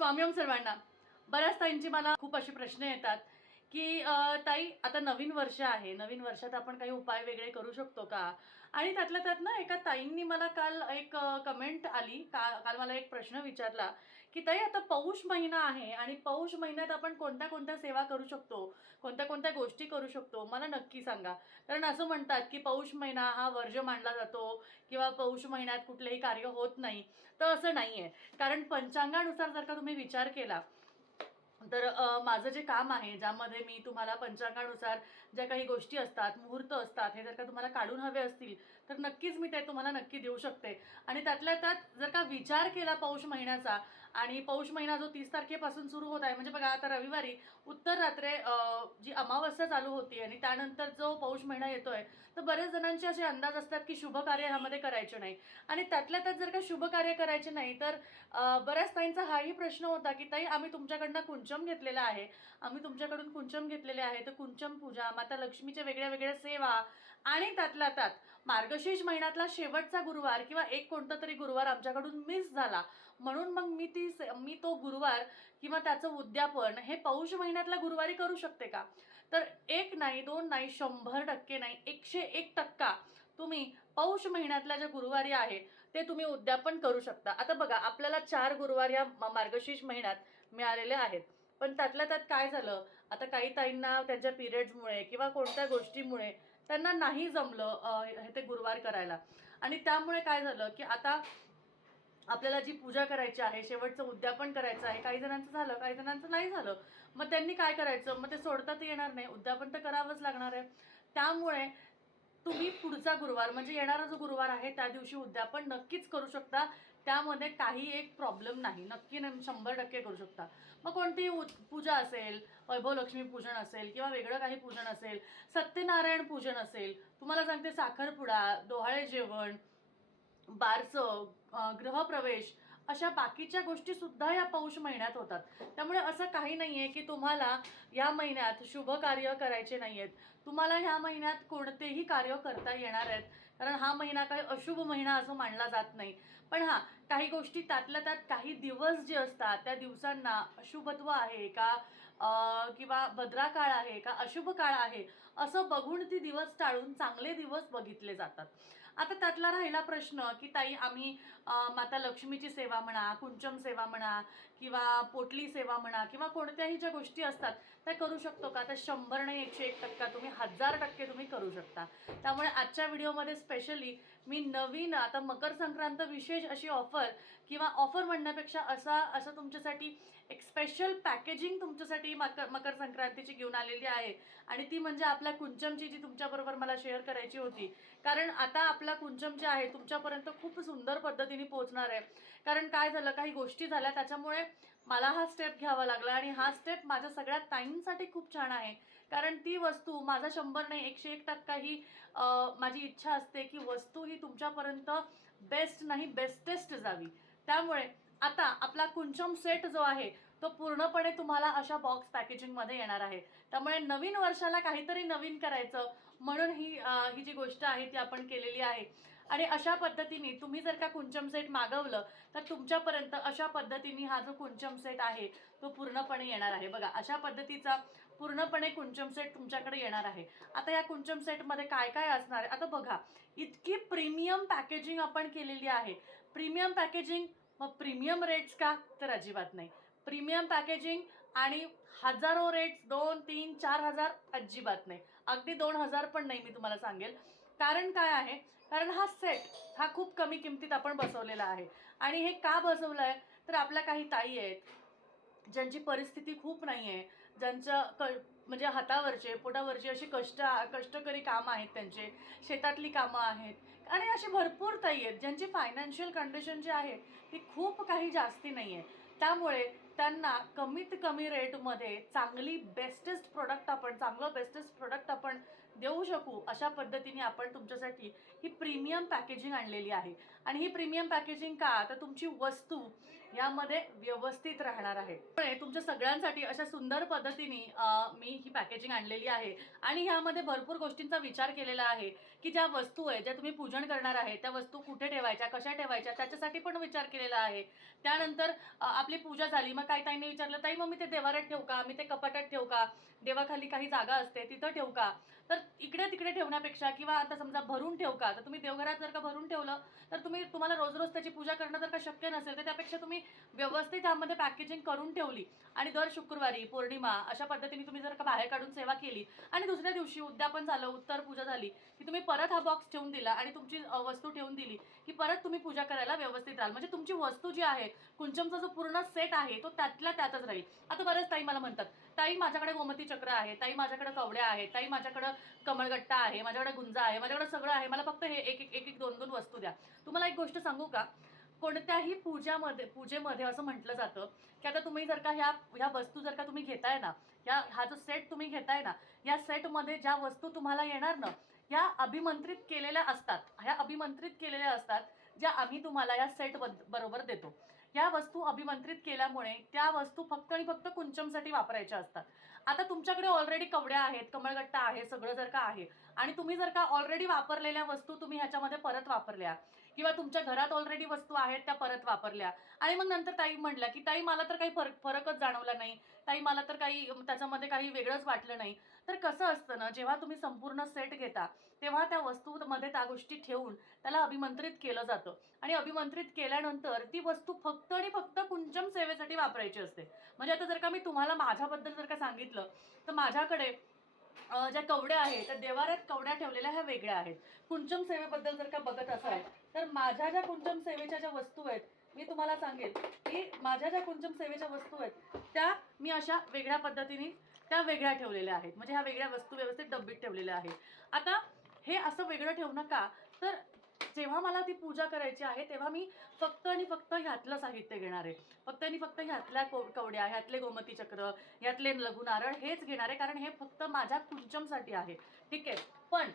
स्वामीम सर्वांना. बऱ्याच ताईंची मला खूप असे प्रश्न येतात की ताई आता नवीन वर्ष आहे, नवीन वर्षात आपण काही उपाय वेगळे करू शकतो का? आणि त्यातल्या त्यात ना एका ताईंनी मला काल एक कमेंट आली, काल मला एक प्रश्न विचारला की ताई आता पौष महिना आहे आणि पौष महिन्यात आपण कोणत्या कोणत्या सेवा करू शकतो, कोणत्या कोणत्या गोष्टी करू शकतो, मला नक्की सांगा. कारण असं म्हणतात की पौष महिना हा वर्ज मानला जातो किंवा पौष महिन्यात कुठलेही कार्य होत नाही. तर असं नाही आहे. कारण पंचांगानुसार जर का तुम्ही विचार केला तर माझं जे काम आहे ज्यामध्ये मी तुम्हाला पंचांगानुसार ज्या काही गोष्टी असतात, मुहूर्त असतात, हे जर का तुम्हाला काढून हवे असतील तर नक्कीच मी ते तुम्हाला नक्की देऊ शकते. आणि त्यातल्या त्यात जर का विचार केला पौष महिन्याचा, आणि पौष महिना जो 30 तारखेपासून सुरू होत आहे, म्हणजे बघा आता रविवारी उत्तर रात्रे जी अमावस्या चालू होती आणि त्यानंतर जो पौष महिना येतोय, तर बरेच जणांचे असे अंदाज असतात की शुभ कार्य ह्यामध्ये करायचे नाही. आणि त्यातल्या त्यात जर का शुभ कार्य करायचे नाही तर बऱ्याच ताईंचा हाही प्रश्न होता की ताई आम्ही तुमच्याकडनं कुंचम घेतलेला आहे, आम्ही तुमच्याकडून कुंचम घेतलेले आहे, तर कुंचम पूजा, माता लक्ष्मीच्या वेगळ्या वेगळ्या सेवा, आणि त्यातल्या त्यात मार्गशीर्ष महिन्यातला शेवटचा गुरुवार किंवा एक कोणता तरी गुरुवार आमच्याकडून मिस झाला, म्हणून मग मी तो गुरुवार किंवा त्याचं उद्यापन हे पौष महिन्यातल्या गुरुवारी करू शकते का? तर एक नाही, दोन नाही, 100% नाही, 101% तुम्ही पौष महिन्यातल्या ज्या गुरुवारी आहे ते तुम्ही उद्यापन करू शकता. आता बघा आपल्याला 4 गुरुवार या मार्गशीर्ष महिन्यात मिळालेले आहेत, पण त्यातल्या त्यात काय झालं, आता काही ताईंना त्यांच्या पिरियड्समुळे किंवा कोणत्या गोष्टीमुळे त्यांना नाही जमलं हे ते गुरुवार करायला. आणि त्यामुळे काय झालं की आता आपल्याला जी पूजा करायची आहे, शेवटचं उद्यापन करायचं आहे, काही जणांचं झालं, काही जणांचं नाही झालं. मग त्यांनी काय करायचं, मग ते सोडता तर येणार नाही, उद्यापन तर करावंच लागणार आहे. त्यामुळे तुम्ही पुढचा गुरुवार म्हणजे येणारा जो गुरुवार आहे त्या दिवशी उद्यापन नक्कीच करू शकता. त्यामध्ये काही एक प्रॉब्लेम नाही, नक्की 100% करू शकता. मग कोणतीही पूजा असेल, वैभव लक्ष्मी पूजन असेल किंवा वेगळं काही पूजन असेल, सत्यनारायण पूजन असेल, तुम्हाला सांगते साखरपुडा, डोहाळे जेवण, बारसं, गृहप्रवेश, अशा बाकीच्या गोष्टी सुद्धा या पौष महिन्यात होतात. त्यामुळे असं काही नाहीये की तुम्हाला या महिन्यात शुभ कार्य करायचे नाहीयेत. तुम्हाला ह्या महिन्यात कोणतेही कार्य करता येणार आहेत, कारण हा महिना काही अशुभ महिना असं मानला जात नाही. पण हां, काही गोष्टी त्यातल्या त्यात काही दिवस जे असतात त्या दिवसांना अशुभत्व आहे का, किंवा भद्रा काळ आहे का, अशुभ काळ आहे, असं बघून ती दिवस टाळून चांगले दिवस बघितले जातात. आता त्यातला राहिला प्रश्न की ताई आम्ही माता लक्ष्मीची सेवा म्हणा, कुंचम सेवा म्हणा किंवा पोटली सेवा म्हणा किंवा कोणत्याही ज्या गोष्टी असतात त्या करू शकतो का? तर 100 नाही, 101% तुम्ही 1000% तुम्ही करू शकता. त्यामुळे आजच्या व्हिडिओमध्ये स्पेशली मी नवीन आता मकर संक्रांत विशेष अशी ऑफर, किंवा ऑफर म्हणण्यापेक्षा असं तुमच्यासाठी एक स्पेशल पॅकेजिंग तुमच्यासाठी मकर संक्रांतीची घेऊन आलेली आहे. आणि ती म्हणजे आपल्या कुंचमची, जी तुमच्याबरोबर मला शेअर करायची होती. कारण आता आपला कुंचम जे आहे तुमच्यापर्यंत खूप सुंदर पद्धतीने पोहोचणार आहे. कारण काय झालं, काही गोष्टी झाल्या त्याच्यामुळे मला हा स्टेप घ्यावा लागला, आणि हा स्टेप माझ्या सगळ्या ताईंसाठी खूप छान आहे. कारण ती वस्तू माझा 100 नाही, 101% ही माझी इच्छा असते की वस्तू ही तुमच्यापर्यंत बेस्ट नाही बेस्टेस्ट जावी. त्यामुळे आता आपला कुंचम सेट जो आहे तो पूर्णपणे तुम्हाला अशा बॉक्स पॅकेजिंगमध्ये येणार आहे. त्यामुळे नवीन वर्षाला काहीतरी नवीन करायचं म्हणून ही जी गोष्ट आहे ती आपण केलेली आहे. आणि अशा पद्धतीने तुम्ही जर का कुंचम सेट मागवलं तर तुमच्यापर्यंत अशा पद्धतीने हा जो कुंचम सेट आहे तो पूर्णपणे येणार आहे. बघा अशा पद्धतीचा पूर्णपणे कुंचम सेट तुमच्याकडे येणार आहे. आता या कुंचम सेटमध्ये काय काय असणार आहे, आता बघा इतकी प्रीमियम पॅकेजिंग आपण केलेली आहे. प्रीमियम पॅकेजिंग, मग प्रीमियम रेट्स का? तर अजिबात नाही. प्रीमियम पॅकेजिंग आणि हजारो रेट्स, 2, 3, 4 हजार अजिबात नाही. अगदी 2 हजार पण नाही मी तुम्हाला सांगेल. कारण काय आहे, कारण हा सेट हा खूप कमी किमतीत आपण बसवलेला आहे. आणि हे का बसवलं आहे, तर आपल्या काही ताई आहेत ज्यांची परिस्थिती खूप नाही आहे, ज्यांच्या म्हणजे हातावरचे पोटावरची अशी कष्टकरी कामं आहेत, त्यांचे शेतातली कामं आहेत, आणि अशी भरपूर ताई आहेत ज्यांची फायनान्शियल कंडिशन जी आहे ती खूप काही जास्ती नाही आहे. त्यामुळे त्यांना कमीत कमी रेटमध्ये चांगलं बेस्टेस्ट प्रोडक्ट आपण देऊ शकू अशा पद्धतीने आपण तुमच्यासाठी ही प्रीमियम पॅकेजिंग आणलेली आहे. आणि ही प्रीमियम पॅकेजिंग का, तर तुमची वस्तू यामध्ये व्यवस्थित राहणार आहे. त्यामुळे तुमच्या सगळ्यांसाठी अशा सुंदर पद्धतीने मी ही पॅकेजिंग आणलेली आहे आणि ह्यामध्ये भरपूर गोष्टींचा विचार केलेला आहे, की ज्या वस्तू आहे, ज्या तुम्ही पूजन करणार आहे, त्या वस्तू कुठे ठेवायच्या, कशा ठेवायच्या, त्याच्यासाठी पण विचार केलेला आहे. त्यानंतर आपली पूजा झाली, मग काही ताईंनी विचारलं, "ताई, मग मी ते देवाऱ्यात ठेवू का? मी ते कपाटात ठेवू का? देवाखाली काही जागा असते, तिथं ठेवू का?" तर इकडे-तिकडे ठेवण्यापेक्षा किंवा आता समजा भरून ठेवू का? तर तुम्ही देवघरात जर का भरून ठेवलं, तर तुम्हाला रोज-रोज त्याची पूजा करणं जर का शक्य नसेल, तर त्यापेक्षा तुम्ही व्यवस्थित त्यामध्ये पॅकेजिंग करून ठेवली आणि दर शुक्रवारी, पौर्णिमा अशा पद्धतीने तुम्ही जर का बाहेर काढून सेवा केली आणि दुसऱ्या दिवशी उद्यापन झालं, उत्तर पूजा झाली, की तुम्ही परत हा बॉक्स ठेवून दिला आणि तुमची वस्तू ठेवून दिली, की परत तुम्ही पूजा करायला व्यवस्थित राहाल. म्हणजे तुमची वस्तू जी आहे, कुंचमचा जो पूर्ण सेट आहे, तो त्यातल्या त्यातच राहील. आता बऱ्याच ताई मला म्हणतात, "ताई, माझ्याकडे गोमती चक्र आहे, ताई माझ्याकडे कवड्या आहेत, ताई माझ्याकडे कमळगट्टा आहे, माझ्याकडे गुंजा आहे, माझ्याकडे सगळं आहे. मला फक्त हे एक-एक, 2-2 वस्तू द्या." तुम्हाला एक गोष्ट सांगू का? कोणत्याही पूजेमध्ये असं म्हटलं जातं, की आता तुम्ही जर का ह्या ह्या वस्तू जर का तुम्ही घेताय ना, हा जो सेट तुम्ही घेताय ना, या सेटमध्ये ज्या वस्तू तुम्हाला येणार ना, ह्या अभिमंत्रित केलेल्या असतात. ह्या अभिमंत्रित केलेल्या असतात, ज्या आम्ही तुम्हाला या सेट बरोबर देतो. या वस्तू अभिमंत्रित केल्यामुळे त्या वस्तू फक्त आणि फक्त कुंचमसाठी वापरायच्या असतात. आता तुमच्याकडे ऑलरेडी कवड्या आहेत, कमळगट्टा आहे, सगळं जर का आहे आणि तुम्ही जर का ऑलरेडी वापरलेल्या वस्तू तुम्ही ह्याच्यामध्ये परत वापरल्या किंवा तुमच्या घरात ऑलरेडी वस्तू आहेत त्या परत वापरल्या आणि मग नंतर ताई म्हटल्या, की "ताई, मला तर काही फरकच जाणवला नाही. ताई, मला तर काही त्याच्यामध्ये काही वेगळंच वाटलं नाही." तर कसं असतं ना, जेव्हा तुम्ही संपूर्ण सेट घेता, तेव्हा त्या वस्तूमध्ये त्या गोष्टी ठेवून त्याला अभिमंत्रित केलं जातं आणि अभिमंत्रित केल्यानंतर ती वस्तू फक्त आणि फक्त कुंचम सेवेसाठी वापरायची असते. म्हणजे आता जर का मी तुम्हाला माझ्याबद्दल जर का सांगितलं, तर माझ्याकडे ज्या कवड्या आहेत, त्या देवाऱ्यात कवड्या ठेवलेल्या ह्या वेगळ्या आहेत. कुंचम सेवेबद्दल जर का बघत असाल, तर माझ्या ज्या कुंचम सेवेच्या ज्या वस्तू आहेत, मी तुम्हाला सांगेन, की माझ्या ज्या कुंचम सेवेच्या वस्तू आहेत, त्या मी अशा वेगळ्या पद्धतीने त्या वेगळ्या ठेवलेल्या आहेत. म्हणजे ह्या वेगळ्या वस्तू व्यवस्थित डब्बीत ठेवलेल्या आहेत. आता हे असं वेगळं ठेवणं का? तर जेव्हा मला ती पूजा करायची आहे, तेव्हा मी फक्त आणि फक्त ह्यातलं साहित्य घेणार आहे. फक्त आणि फक्त ह्यातल्या कवड्या, ह्यातले गोमती चक्र, ह्यातले लघु नारळ हेच घेणार आहे, कारण हे फक्त माझ्या कुंचमसाठी आहे. ठीक आहे. पण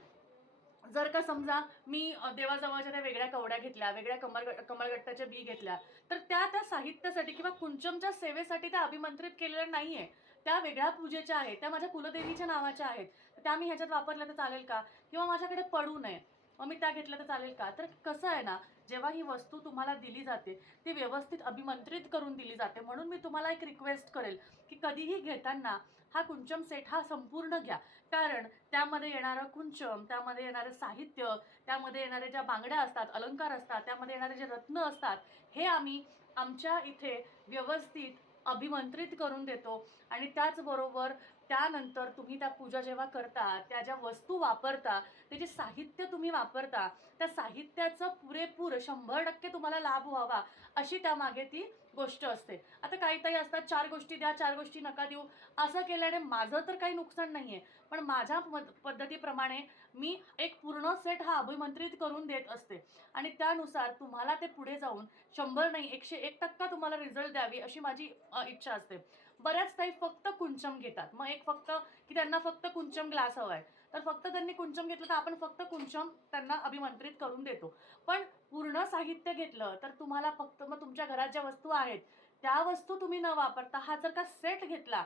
जर का समजा मी देवाजवळच्या त्या वेगळ्या कवड्या घेतल्या, वेगळ्या कमळगट्ट्याच्या बी घेतल्या, तर त्या त्या साहित्यासाठी किंवा कुंचमच्या सेवेसाठी त्या अभिमंत्रित केलेल्या नाहीये. त्या वेगळ्या पूजेच्या आहेत. त्या माझ्या कुलदेवीच्या नावाच्या आहेत. तर त्या मी ह्याच्यात वापरल्या तर चालेल का? किंवा माझ्याकडे पडू नये. मग मी त्या घेतल्या तर चालेल का? तर कसं आहे ना, जेव्हा ही वस्तू तुम्हाला दिली जाते, ती व्यवस्थित अभिमंत्रित करून दिली जाते. म्हणून मी तुम्हाला एक रिक्वेस्ट करेल, की कधीही घेताना हा कुंचम सेट हा संपूर्ण घ्या. कारण त्यामध्ये येणारं कुंचम, त्यामध्ये येणारं साहित्य, त्यामध्ये येणाऱ्या ज्या बांगड्या असतात, अलंकार असतात, त्यामध्ये येणारे जे रत्न असतात, हे आम्ही आमच्या इथे व्यवस्थित अभिमंत्रित करून देतो आणि त्याचबरोबर त्यानंतर तुम्ही त्या पूजा जेव्हा करता, त्या ज्या वस्तू वापरता, ते जे साहित्य तुम्ही वापरता, त्या साहित्याचा पुरेपूर 100% तुम्हाला लाभ व्हावा, अशी त्यामागे ती गोष्ट असते. आता काही असतात, 4 गोष्टी द्या, 4 गोष्टी नका देऊ. असं केल्याने माझं तर काही नुकसान नाहीये. पण माझ्या पद्धतीप्रमाणे मी एक पूर्ण सेट हा अभिमंत्रित करून देत असते आणि त्यानुसार तुम्हाला ते पुढे जाऊन 100 नाही 101% तुम्हाला रिझल्ट द्यावी अशी माझी इच्छा असते. बऱ्याच ताई फक्त कुंचम घेतात. मग एक फक्त की त्यांना फक्त कुंचम ग्लास हवाय. तर फक्त त्यांनी कुंचम घेतलं तर आपण फक्त कुंचम त्यांना अभिमंत्रित करून देतो. पण पूर्ण साहित्य घेतलं तर तुम्हाला फक्त मग तुमच्या घरात ज्या वस्तू आहेत, त्या वस्तू तुम्ही न वापरता हा जर का सेट घेतला,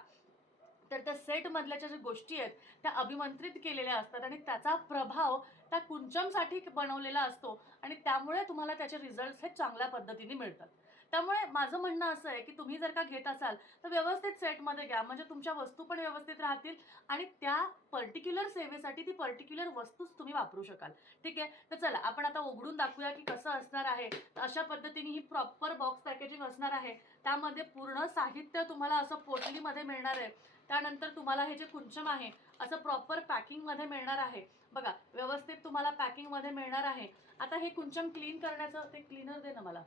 तर त्या सेटमधल्या ज्या गोष्टी आहेत, त्या अभिमंत्रित केलेल्या असतात आणि त्याचा प्रभाव त्या कुंचमसाठी बनवलेला असतो आणि त्यामुळे तुम्हाला त्याचे रिझल्ट्स हे चांगल्या पद्धतीने मिळतात. त्यामुळे माझं म्हणणं असं आहे, की तुम्ही जर का घेत असाल, तर व्यवस्थित सेटमध्ये घ्या. म्हणजे तुमच्या वस्तू पण व्यवस्थित राहतील आणि त्या पर्टिक्युलर सेवेसाठी ती पर्टिक्युलर वस्तूच तुम्ही वापरू शकाल. ठीक आहे? तर चला आपण आता उघडून दाखवूया, की कसं असणार आहे. तर अशा पद्धतीने ही प्रॉपर बॉक्स पॅकेजिंग असणार आहे. त्यामध्ये पूर्ण साहित्य तुम्हाला असं पोटलीमध्ये मिळणार आहे. त्यानंतर तुम्हाला हे जे कुंचम आहे, असं प्रॉपर पॅकिंगमध्ये मिळणार आहे. बघा, व्यवस्थित तुम्हाला पॅकिंगमध्ये मिळणार आहे. आता हे कुंचम क्लीन करण्याचं ते क्लीनर दे ना मला.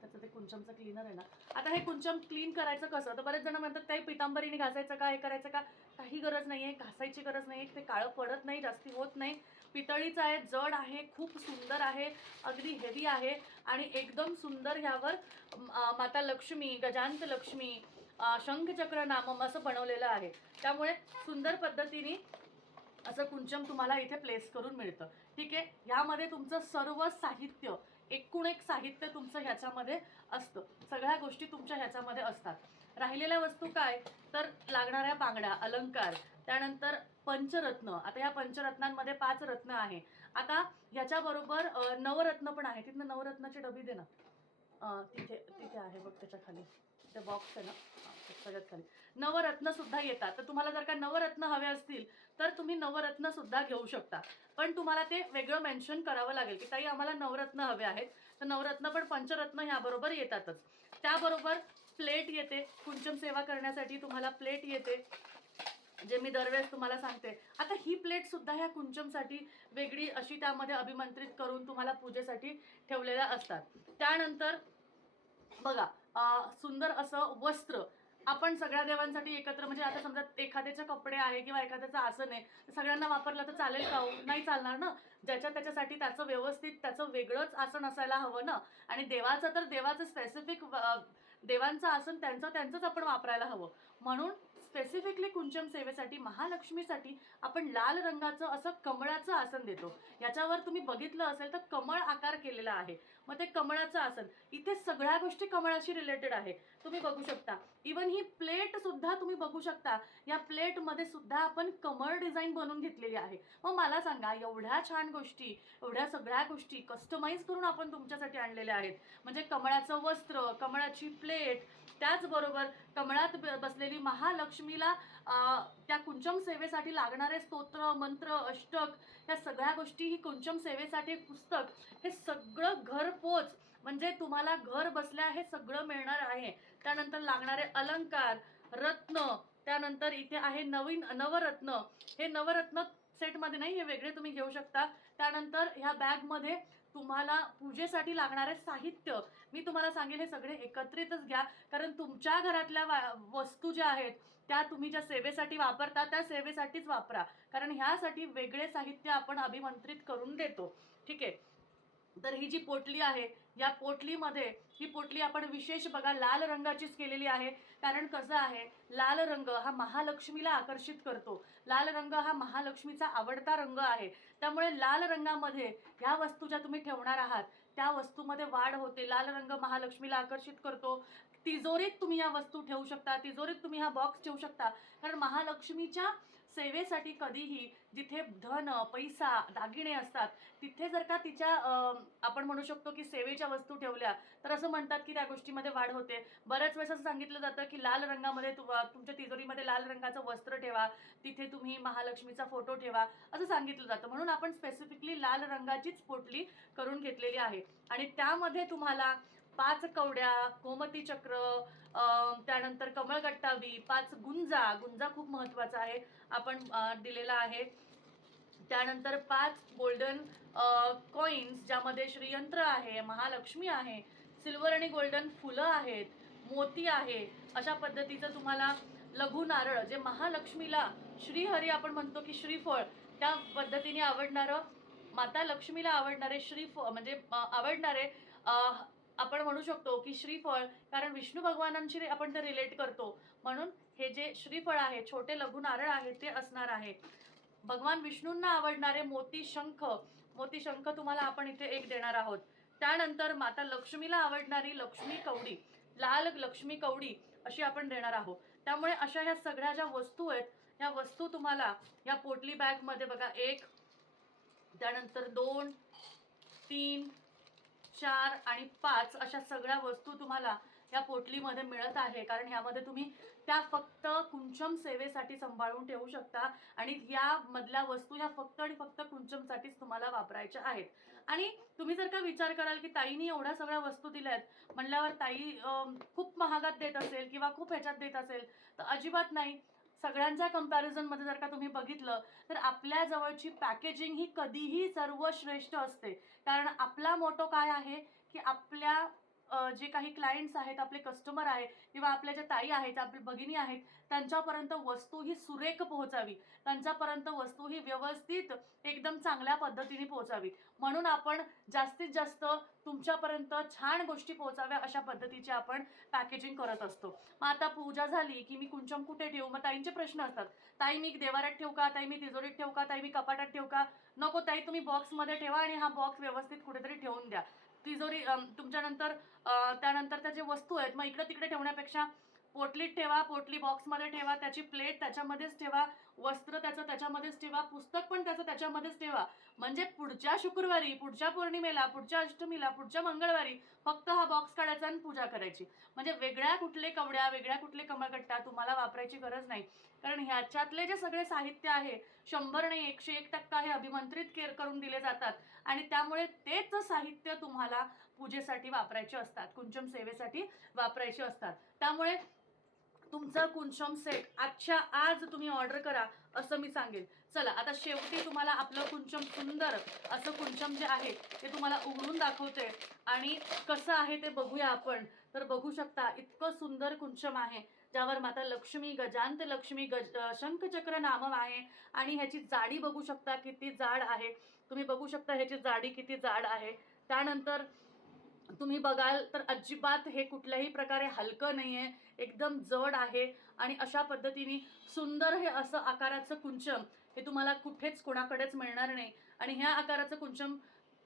त्याचं ते कुंचमचं क्लीनर आहे ना. आता हे कुंचम क्लीन करायचं कसं? तर बरेच जण म्हणतात, "ताई, पितांबरीने घासायचं का? हे करायचं का?" काही गरज नाहीये, घासायची गरज नाही. ते काळं पडत नाही, जास्ती होत नाही. पितळीचं आहे, जड आहे, खूप सुंदर आहे, अगदी हेवी आहे आणि एकदम सुंदर ह्यावर माता लक्ष्मी, गजांत लक्ष्मी, शंखचक्र नामम असं बनवलेलं आहे. त्यामुळे सुंदर पद्धतीने असं कुंचम तुम्हाला इथे प्लेस करून मिळतं. ठीक आहे. ह्यामध्ये तुमचं सर्व साहित्य एकूण एक साहित्य तुमचं ह्याच्यामध्ये असतं, सगळ्या गोष्टी तुमच्या ह्याच्यामध्ये असतात. राहिलेल्या वस्तू काय, तर लागणाऱ्या बांगड्या, अलंकार, त्यानंतर पंचरत्न. आता ह्या पंचरत्नांमध्ये 5 रत्न आहे. आता ह्याच्याबरोबर नवरत्न पण आहे. तिथनं नवरत्नाची डबी दे ना. तिथे तिथे आहे बघ, त्याच्या खाली ते बॉक्स आहे ना, सगळ्यात खाली नवरत्न सुद्धा येतात. तर तुम्हाला जर का नवरत्न हवे असतील तर तुम्ही नवरत्न सुद्धा घेऊ शकता, पण तुम्हाला ते वेगळं मेन्शन करावं लागेल की ताई आम्हाला नवरत्न हवे आहेत. तर नवरत्न पण पंचरत्न ह्याबरोबर येतातच. त्याबरोबर प्लेट येते, कुंचन सेवा करण्यासाठी तुम्हाला प्लेट येते, जे मी दरवेळेस तुम्हाला सांगते. आता ही प्लेट सुद्धा ह्या कुंचमसाठी वेगळी अशी त्यामध्ये अभिमंत्रित करून तुम्हाला पूजेसाठी ठेवलेल्या असतात. त्यानंतर बघा, सुंदर असं वस्त्र आपण सगळ्या देवांसाठी एकत्र, म्हणजे आता समजा एखाद्याचे कपडे आहे किंवा एखाद्याचं आसन आहे, तर सगळ्यांना वापरलं तर चालेल का हो? नाही चालणार ना. ज्याच्या त्याच्यासाठी त्याचं व्यवस्थित त्याचं वेगळंच आसन असायला हवं ना. आणि देवाचं तर देवाचं स्पेसिफिक, देवांचं आसन त्यांचं त्यांचंच आपण वापरायला हवं. म्हणून स्पेसिफिकली कुंचम सेवेसाठी महालक्ष्मीसाठी आपण लाल रंगाचं असं कमळाचं आसन देतो. याच्यावर तुम्ही बघितलं असेल तर कमळ आकार केलेला आहे. मग ते कमळाचं आसन, इथे सगळ्या गोष्टी कमळाशी रिलेटेड आहे. तुम्ही बघू शकता, इवन ही प्लेट सुद्धा तुम्ही बघू शकता. या प्लेटमध्ये सुद्धा आपण कमळ डिझाईन बनवून घेतलेली आहे. मग मला सांगा, एवढ्या छान गोष्टी, एवढ्या सगळ्या गोष्टी कस्टमाइज करून आपण तुमच्यासाठी आणलेल्या आहेत. म्हणजे कमळाचं वस्त्र, कमळाची प्लेट, त्याचबरोबर कमळात बसलेली महालक्ष्मीला त्या कुंचम सेवेसाठी लागणारे स्तोत्र, मंत्र, अष्टक, या सगळ्या गोष्टी, ही कुंचम सेवेसाठी पुस्तक, हे सगळं घरपोच, म्हणजे तुम्हाला घर बसल्या हे सगळं मिळणार आहे. त्यानंतर लागणारे अलंकार, रत्न, त्यानंतर इथे आहे नवीन नवरत्न. हे नवरत्न सेटमध्ये नाही, हे वेगळे तुम्ही घेऊ शकता. त्यानंतर ह्या बॅगमध्ये तुम्हाला पूजेसाठी लागणारे साहित्य मी तुम्हाला सांगेल, हे सगळे एकत्रितच घ्या. कारण तुमच्या घरातल्या वस्तू ज्या आहेत त्या तुम्ही ज्या सेवेसाठी वापरता त्या सेवेसाठीच वापरा. कारण ह्यासाठी वेगळे साहित्य आपण अभिमंत्रित करून देतो. ठीक आहे. तर ही जी पोटली आहे, या पोटलीमध्ये, ही पोटली आपण विशेष बघा लाल रंगाचीच केलेली आहे. कारण कसं आहे, लाल रंग हा महालक्ष्मीला आकर्षित करतो. लाल रंग हा महालक्ष्मीचा आवडता रंग आहे. त्यामुळे लाल रंगामध्ये ह्या वस्तू ज्या तुम्ही ठेवणार आहात त्या वस्तूमध्ये वाढ होते. लाल रंग महालक्ष्मीला आकर्षित करतो. तिजोरीत तुम्ही या वस्तू ठेवू शकता, तिजोरीत तुम्ही हा बॉक्स ठेवू शकता. कारण महालक्ष्मीच्या सेवेसाठी कधीही जिथे धन, पैसा, दागिने असतात, तिथे जर का तिच्या आपण म्हणू शकतो की सेवेच्या वस्तू ठेवल्या तर असं म्हणतात की त्या गोष्टीमध्ये वाढ होते. बऱ्याच वेळेस असं सांगितलं जातं की लाल रंगामध्ये तुमच्या तिजोरीमध्ये लाल रंगाचं वस्त्र ठेवा, तिथे तुम्ही महालक्ष्मीचा फोटो ठेवा, असं सांगितलं जातं. म्हणून आपण स्पेसिफिकली लाल रंगाचीच पोटली करून घेतलेली आहे. आणि त्यामध्ये तुम्हाला 5 कवड्या, गोमती चक्र, त्यानंतर कमळगट्टाबी, 5 गुंजा, गुंजा खूप महत्वाचा आहे, आपण दिलेला आहे. त्यानंतर 5 गोल्डन कॉइन्स, ज्यामध्ये श्रीयंत्र आहे, महालक्ष्मी आहे, सिल्वर आणि गोल्डन फुलं आहेत, मोती आहे. अशा पद्धतीचं तुम्हाला लघु नारळ, जे महालक्ष्मीला श्रीहरी आपण म्हणतो की श्रीफळ, त्या पद्धतीने आवडणारं, माता लक्ष्मीला आवडणारे श्रीफळ, म्हणजे आवडणारे आपण म्हणू शकतो की श्रीफळ, कारण विष्णू भगवानांशी आपण ते रिलेट करतो. म्हणून हे जे श्रीफळ आहे, छोटे लघु नारळ आहे, ते असणार आहे. भगवान विष्णूंना आवडणारे मोती शंख, मोती शंख तुम्हाला आपण इथे एक देणार आहोत. त्यानंतर माता लक्ष्मीला आवडणारी लक्ष्मी कवडी, लाल लक्ष्मी कवडी अशी आपण देणार आहोत. त्यामुळे अशा ह्या सगळ्या ज्या वस्तू आहेत, ह्या वस्तू तुम्हाला या पोटली बॅग मध्ये बघा, 1, त्यानंतर 2, 3, 4 आणि 5 अशा सगळ्या वस्तू तुम्हाला या पोटलीमध्ये मिळत आहे. कारण ह्यामध्ये तुम्ही त्या फक्त कुंचम सेवेसाठी सांभाळून ठेवू शकता आणि या मधल्या वस्तू ह्या फक्त आणि फक्त कुंचमसाठीच तुम्हाला वापरायच्या आहेत. आणि तुम्ही जर का विचार कराल की ताईनी एवढ्या सगळ्या वस्तू दिल्यात म्हणल्यावर ताई खूप महागात देत असेल किंवा खूप ह्याच्यात देत असेल, तर अजिबात नाही. सगळ्यांच्या कंपॅरिझन मध्ये जर का तुम्ही बघितलं तर आपल्या जवळची पॅकेजिंग ही कधीही सर्वश्रेष्ठ असते. कारण आपला मोटो काय आहे की आपल्या जे काही क्लायंट्स आहेत, आपले कस्टमर आहेत किंवा आपल्या ज्या ताई आहेत, आपल्या भगिनी आहेत, त्यांच्यापर्यंत वस्तू ही सुरेख पोहोचावी, त्यांच्यापर्यंत वस्तू ही व्यवस्थित एकदम चांगल्या पद्धतीने पोहोचावी. म्हणून आपण जास्तीत जास्त तुमच्यापर्यंत छान गोष्टी पोहोचाव्या अशा पद्धतीचे आपण पॅकेजिंग करत असतो. मग आता पूजा झाली की मी कुंचम कुठे ठेवू, मग ताईंचे प्रश्न असतात, ताई मी देवाऱ्यात ठेवू का, ताई मी तिजोरीत ठेवू का, ताई मी कपाटात ठेवू का. नको ताई, तुम्ही बॉक्समध्ये ठेवा आणि हा बॉक्स व्यवस्थित कुठेतरी ठेवून द्या. तिजोरी तुमच्यानंतर त्यानंतर त्या जे वस्तू आहेत मग इकडे तिकडे ठेवण्यापेक्षा पोटलीत ठेवा, पोटली बॉक्समध्ये ठेवा, त्याची प्लेट त्याच्यामध्येच ठेवा, वस्त्र त्याचं त्याच्यामध्येच ठेवा, पुस्तक पण त्याचं त्याच्यामध्येच ठेवा. म्हणजे पुढच्या शुक्रवारी, पुढच्या पौर्णिमेला, पुढच्या अष्टमीला, पुढच्या मंगळवारी फक्त हा बॉक्स काढायचा आणि पूजा करायची. म्हणजे वेगळ्या कुठले कवड्या, वेगळ्या कुठले कमळकट्टा तुम्हाला वापरायची गरज नाही. कारण ह्याच्यातले जे सगळे साहित्य आहे 100 नाही 101% हे अभिमंत्रित करून दिले जातात आणि त्यामुळे तेच साहित्य तुम्हाला पूजेसाठी वापरायचे असतात, कुंचम सेवेसाठी वापरायचे असतात. त्यामुळे तुमचा कुंचम सेट आजच्या आज तुम्ही ऑर्डर करा असं मी सांगेल. चला आता शेवटी तुम्हाला आपलं कुंचम सुंदर असं कुंचम जे आहे ते तुम्हाला उघडून दाखवते आणि कसं आहे ते बघूया आपण. तर बघू शकता इतकं सुंदर कुंचम आहे ज्यावर माता लक्ष्मी, गजांत लक्ष्मी, शंखचक्र नामम आहे आणि ह्याची जाडी बघू शकता किती जाड आहे. तुम्ही बघू शकता ह्याची जाडी किती जाड आहे. त्यानंतर तुम्ही बघाल तर अजिबात हे कुठल्याही प्रकारे हलकं नाहीये, एकदम जड आहे आणि अशा पद्धतीने सुंदर हे असं आकाराचं कुंचम हे तुम्हाला कुठेच कोणाकडेच मिळणार नाही. आणि ह्या आकाराचं कुंचम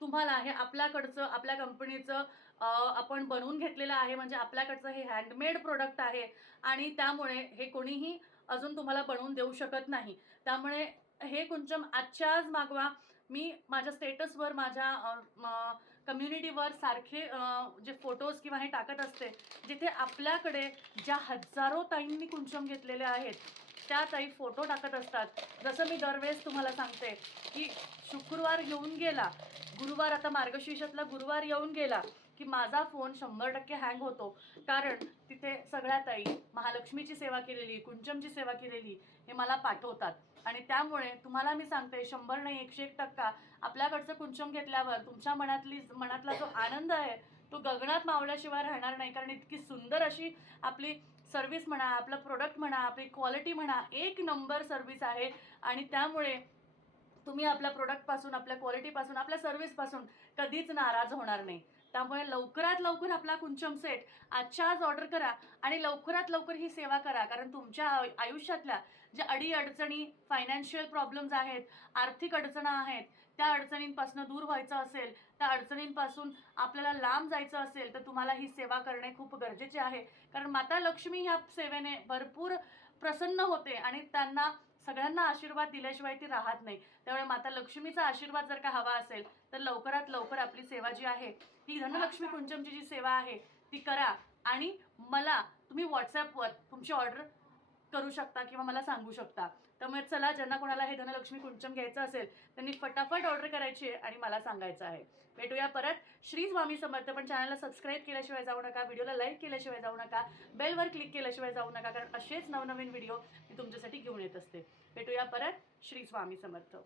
तुम्हाला हे आपल्याकडचं, आपल्या कंपनीचं आपण बनवून घेतलेलं आहे. म्हणजे आपल्याकडचं हे हँडमेड प्रोडक्ट आहे आणि त्यामुळे हे कोणीही अजून तुम्हाला बनवून देऊ शकत नाही. त्यामुळे हे कुंचम आजच्या आज मागवा. मी माझ्या स्टेटसवर, माझ्या कम्युनिटीवर सारखे जे फोटोज किंवा हे टाकत असते, जिथे आपल्याकडे ज्या हजारो ताईंनी कुंचम घेतलेले आहेत त्या ताई फोटो टाकत असतात. जसं मी दरवेळेस तुम्हाला सांगते की शुक्रवार येऊन गेला, गुरुवार आता मार्गशीर्षातला गुरुवार येऊन गेला की माझा फोन 100% हँग होतो. कारण तिथे सगळ्या ताई महालक्ष्मीची सेवा केलेली, कुंचमची सेवा केलेली हे मला पाठवतात आणि त्यामुळे तुम्हाला मी सांगते 100 नाही 101% आपल्याकडचं कुंचम घेतल्यावर तुमच्या मनातला जो आनंद आहे तो गगनात मावल्याशिवाय राहणार नाही. कारण इतकी सुंदर अशी आपली सर्व्हिस म्हणा, आपलं प्रोडक्ट म्हणा, आपली क्वालिटी म्हणा, एक नंबर सर्व्हिस आहे आणि त्यामुळे तुम्ही आपल्या प्रोडक्टपासून, आपल्या क्वालिटीपासून, आपल्या सर्व्हिसपासून कधीच नाराज होणार नाही. त्यामुळे लवकरात लवकर आपला कुंचम सेट आजच्या आज ऑर्डर करा आणि लवकरात लवकर ही सेवा करा. कारण तुमच्या आयुष्यातल्या ज्या अडीअडचणी, फायनान्शियल प्रॉब्लेम्स आहेत, आर्थिक अडचणी आहेत, त्या अडचणींपासून दूर व्हायचं असेल, त्या अडचणींपासून आपल्याला लांब जायचं असेल तर तुम्हाला ही सेवा करणे खूप गरजेचे आहे. कारण माता लक्ष्मी ह्या सेवेने भरपूर प्रसन्न होते आणि त्यांना सगळ्यांना आशीर्वाद दिल्याशिवाय ती राहत नाही. त्यामुळे माता लक्ष्मीचा आशीर्वाद जर का हवा असेल तर लवकरात लवकर आपली सेवा जी आहे ही धनलक्ष्मी कुंचमची जी सेवा आहे ती करा आणि मला तुम्ही व्हॉट्सॲपवर तुमची ऑर्डर करू शकता किंवा मला सांगू शकता. त्यामुळे चला ज्यांना कोणाला हे धनलक्ष्मी कुंचम घ्यायचं असेल त्यांनी फटाफट ऑर्डर करायची आहे आणि मला सांगायचं आहे. भेटूया परत. श्री स्वामी समर्थ. पण चॅनलला सबस्क्राईब केल्याशिवाय जाऊ नका, व्हिडिओला लाईक केल्याशिवाय जाऊ नका, बेलवर क्लिक केल्याशिवाय जाऊ नका. कारण असेच नवनवीन व्हिडिओ मी तुमच्यासाठी घेऊन येत असते. भेटूया परत. श्री स्वामी समर्थ.